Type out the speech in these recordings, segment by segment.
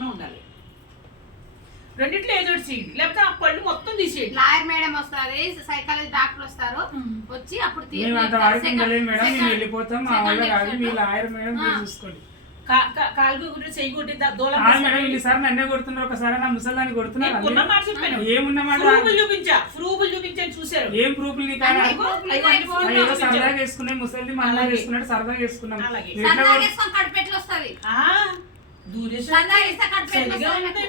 లేకుండా ఉండాలి. రెండిట్లో ఏదో చేయండి, లేకపోతే ఆ పళ్ళు మొత్తం తీసేయండి. లాయర్ మేడం వస్తుంది, సైకాలజీ డాక్టర్ వస్తారు, వచ్చి అప్పుడు వెళ్ళిపోతాం. మా వల్ల కాదు, మీ లాయర్ మేడం చూసుకోండి. కాలు గుడ్డు చెయ్యి కొట్టి సార్ నన్నే కొడుతున్నారు, ఒకసారి నా ముసలాన్ని కొడుతున్నారు. ఏమున్నమాట చూపించాను, చూసారు. ఏం ప్రూఫ్లు నీకు? సరదాగా వేసుకున్నాయి ముసలి, మళ్ళా వేసుకున్నాడు, సరదాగా వేసుకున్నాం.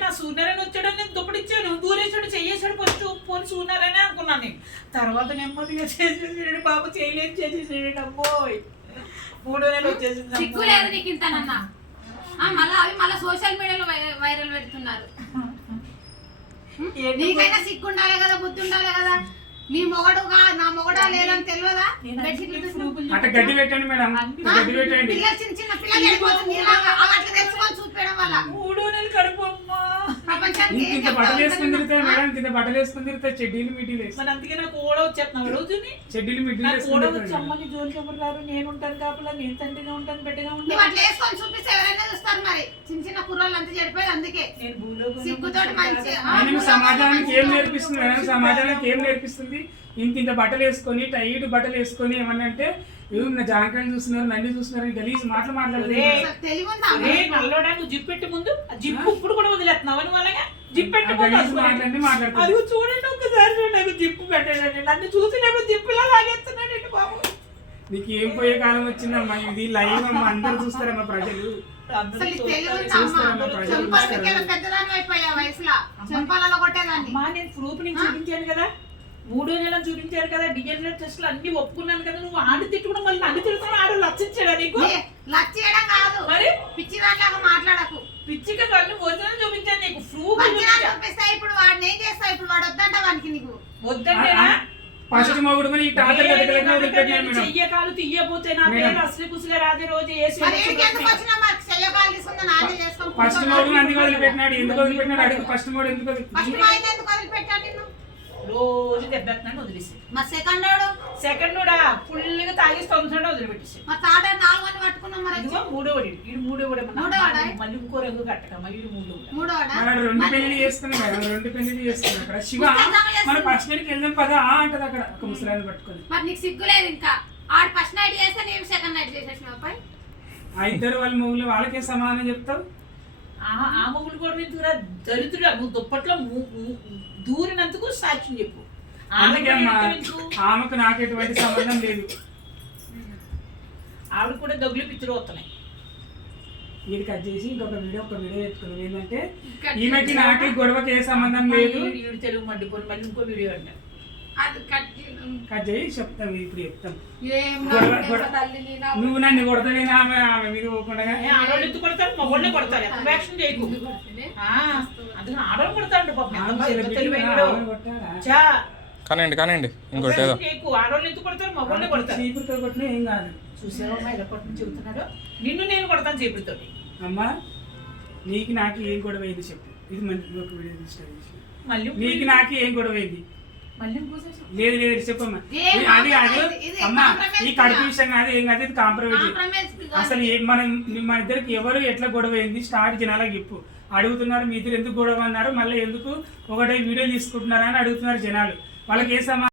నా సూర్యనారాయణ వచ్చాడని నేను దుప్పటిచ్చాను, దూరేశాడు, చెయ్యేశాడు. ఫస్ట్ పోని సూర్యనారాయణ అనుకున్నాను నేను. తర్వాత నెమ్మదిగా చేసేసాడు బాబు, చేయలేదు చేసేసాడు. అమ్మోయ్ 3 నెలలు వచ్చేసింది. సిగ్గు లేదు నీకు ఇంతనన్నా. మళ్ళీ సోషల్ మీడియాలో వైరల్ పెడుతున్నారు. నీకైనా సిగ్గు ఉండాలి కదా, బుద్ధి ఉండాలి కదా. నీ మొగడు నా మొగడా లేదని తెలియదా? అట్లా గడ్డి పెట్టండి మేడం, గడ్డి పెట్టండి. చిన్న చిన్న పిల్లలు అట్లా తెచ్చుకొని చూపించడం వల్ల 3 నెలలు కడుపు ఇంత బట్టలు వేసుకుని తిరుగుతాయి మేడం, ఇంత బట్టలు వేసుకుని తిరుగుతాయి, చెడ్డీలు మిడ్డీలు వేసి. అందుకే నాకు ఓడ వచ్చేస్తున్నావు రోజుని. చెడ్డీలు మిడ్డీలు అమ్మని జోలికి ఎవరు రారు, నేను ఉంటాను కాపలా, నేను తండ్రిగా ఉంటాను, బిడ్డగా ఉంటాను. అట్లా వేసుకొని చూపిస్తే ఎవరైనా చూస్తారు. మరి చిన్న చిన్న కుర్రోళ్ళు అంతా చెడిపోయారు. అందుకే సిగ్గుతోటి మంచి సమాజానికి ఏం నేర్పిస్తుంది మేడం? సమాజానికి ఏం నేర్పిస్తుంది? ఇంత బట్టలు వేసుకొని, టైట్ బట్టలు వేసుకొని ఏమన్నంటే జాంకాయలు చూస్తున్నారు, నన్ను చూస్తున్నారు, గలీజ్ మాటలు మాట్లాడుతున్నావు. జిప్పెట్టి ముందు జిప్పు ఇప్పుడు కూడా వదిలేస్తున్నావు అని వాళ్ళగా జిప్పెట్టి మాట్లాడుతున్నారు. అది చూడండి ఒక్కసారి చూడండి, జిప్పు పెట్టండి. నన్ను చూసినప్పుడు జిప్పులా లాగేస్తున్నాడు బాబు. నీకు ఏం పోయే కాలం వచ్చిందమ్మా, ఇది లైవ్ అమ్మా, అందరూ చూస్తారమ్మా ప్రజలు. నేను ప్రూఫ్ నుంచి చూపించాను కదా, 3 నెలలు చూపించారు కదా, డిఎన్ఏ టెస్ట్లు అన్ని ఒప్పుకున్నాను కదా. నువ్వు ఆడి తిట్టుకున్నా మళ్ళీ నన్ను తిరుగుతున్నా. ఆడు లచ్చించాడా నీకు? లచ్చేయడం కాదు, మరి పిచ్చి దాంట్లో మాట్లాడకు. పిచ్చిగా కళ్ళు ఒరిజినల్ చూపించాను నీకు, ప్రూఫ్ చూపిస్తా. ఇప్పుడు వాడిని ఏం చేస్తావు? ఇప్పుడు వాడు వద్దంట, వానికి నీకు వద్దంటేనా? ఫస్ట్ మొగుడు మరి చెయ్యకాలు తీయబోతే నా పేరు అసలు కుసలే రాజే రోజు ఫస్ట్ మొగుడు అందుకు వదిలిపెట్టినాడు. ఎందుకు వదిలిపెట్టినాడు అడుగు. ఫస్ట్ మొగుడు ఎందుకు వదిలిపెట్టాడు? రోజు దెబ్బెత్తున్నాడు, వదిలేసి. మా సెకండ్ ఫుల్గా తాగేసి తొందరగా వదిలిపెట్టేసి. మా తాట 4 మంది పట్టుకున్నాం. మరి మూడోవాడు మళ్ళీ ఇంకో రంగు కట్టక మళ్ళీ మూడోవాడు. 2 పెళ్లి చేసుకున్నాడు, 2 పెళ్లి చేసుకున్నాడు. అక్కడ శివ మన ఫస్ట్ నైట్కి వెళ్దాం పదా అంటది అక్కడ ఒక ముసలాన్ని పట్టుకొని. మరి నీకు సిగ్గు లేదు? ఇంకా ఆడు ఫస్ట్ నైట్ చేస్తే నేను సెకండ్ నైట్ చేసేసిన అబ్బాయి. ఆ ఇద్దరు వాళ్ళ మొగులు వాళ్ళకే సమాధానం చెప్తావు. ఆ మొగుడు కూడా నీకు దరిద్రుడు. నువ్వు దుప్పట్లో దూరినందుకు సాక్ష్యం చెప్పు. ఆమెకు నాకు ఎటువంటి సంబంధం లేదు. ఆవిడ కూడా దొగ్గులు పిచ్చులు వస్తున్నాయి. ఇది కట్ చేసి ఒక వీడియో ఎత్తుకున్నాం. ఏంటంటే ఈమెకి నాకు గొడవకి ఏ సంబంధం లేదు. తెలుగు మండిపోయి మళ్ళీ ఇంకో వీడియో అంట. కట్ చేసి చెప్తాం, ఇప్పుడు చెప్తాం. నువ్వు నన్ను కొడతావేనా? ఆమె మీద పోకుండా ఆడవాళ్ళు ఎత్తు కొడతారు, మగోళ్ళే కొడతారు. యాక్షన్ చేయకు. అందుకని ఆడవాళ్ళు కొడతాడు కానండి ఇంకోటి ఆడవాళ్ళు ఎత్తు కొడతారు, మగోళ్ళే కొడతారు. చీపురుతో కొట్టినా ఏం కాదు. చూసావమ్మా ఇలా కొట్టని చెబుతున్నాడు. నిన్ను నేను కొడతాను చీపురుతో. అమ్మా నీకు నాకు ఏం గొడవ అయింది చెప్పు. ఇది మంచి ఒక వీడియో తీసుకో. మళ్ళీ నీకు నాకు ఏం గొడవ అయింది? లేదు చెప్పమ్మా. అది కాదు అమ్మా, ఈ కడుపు విషయం కాదు, ఏం కాదు, ఇది కాంప్రమైజ్. అసలు మన ఇద్దరికి ఎవరు ఎట్లా గొడవ అయింది స్టార్ట్ జనాలకు చెప్పు. అడుగుతున్నారు మీ ఇద్దరు ఎందుకు గొడవ అన్నారు, మళ్ళీ ఎందుకు ఒకటే వీడియో తీసుకుంటున్నారా అని అడుగుతున్నారు జనాలు. వాళ్ళకి ఏ సమాధానం